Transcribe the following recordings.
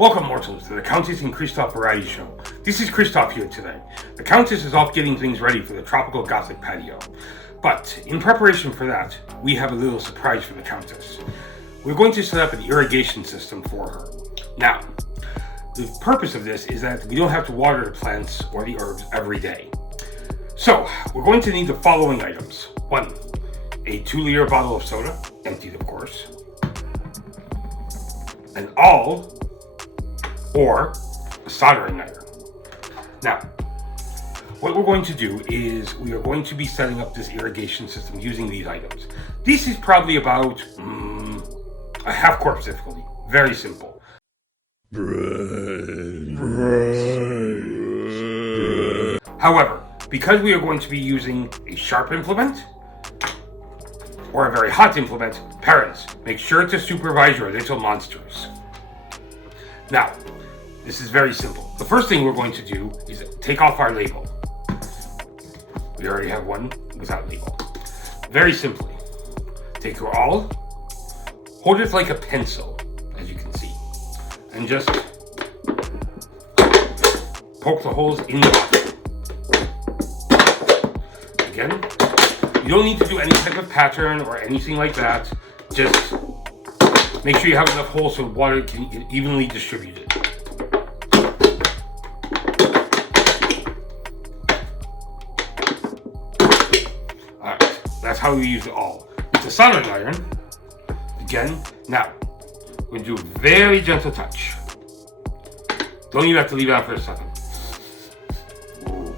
Welcome, mortals, to the Countess and Christoff variety show. This is Christoff here today. The Countess is off getting things ready for the tropical Gothic patio. But in preparation for that, we have a little surprise for the Countess. We're going to set up an irrigation system for her. Now, the purpose of this is that we don't have to water the plants or the herbs every day. So, we're going to need the following items. 1. A 2-liter bottle of soda, emptied of course. An awl, or a soldering iron. Now, what we're going to do is we are going to be setting up this irrigation system using these items. This is probably about a half corpse difficulty. Very simple. However, because we are going to be using a sharp implement or a very hot implement, parents, make sure to supervise your little monsters. Now, this is very simple. The first thing we're going to do is take off our label. We already have one without label. Very simply, take your awl, hold it like a pencil, as you can see, and just poke the holes in the bottom. Again, you don't need to do any type of pattern or anything like that. Just make sure you have enough holes so water can get evenly distributed. Alright, that's how we use it all. With the soldering iron, again, now, we're going to do a very gentle touch. Don't even have to leave it out for a second. Ooh.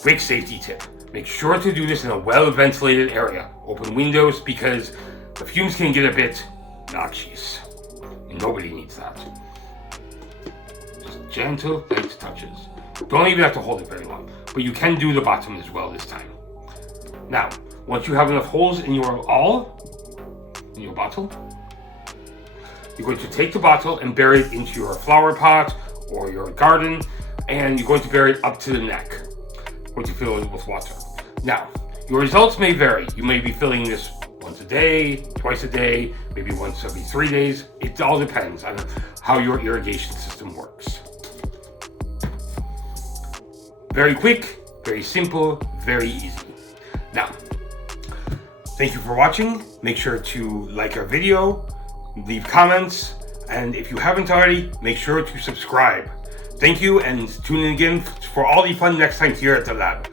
Quick safety tip. Make sure to do this in a well-ventilated area. Open windows because the fumes can get a bit noxious. And nobody needs that. Just gentle, light touches. Don't even have to hold it very long. But you can do the bottom as well this time. Now, once you have enough holes in your awl, in your bottle, you're going to take the bottle and bury it into your flower pot or your garden, and you're going to bury it up to the neck. You're going to fill it with water. Now, your results may vary. You may be filling this once a day, twice a day, maybe once every 3 days. It all depends on how your irrigation system works. Very quick, very simple, very easy. Now, thank you for watching. Make sure to like our video, leave comments, and if you haven't already, make sure to subscribe. Thank you, and tune in again for all the fun next time here at the lab.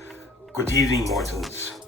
Good evening, mortals.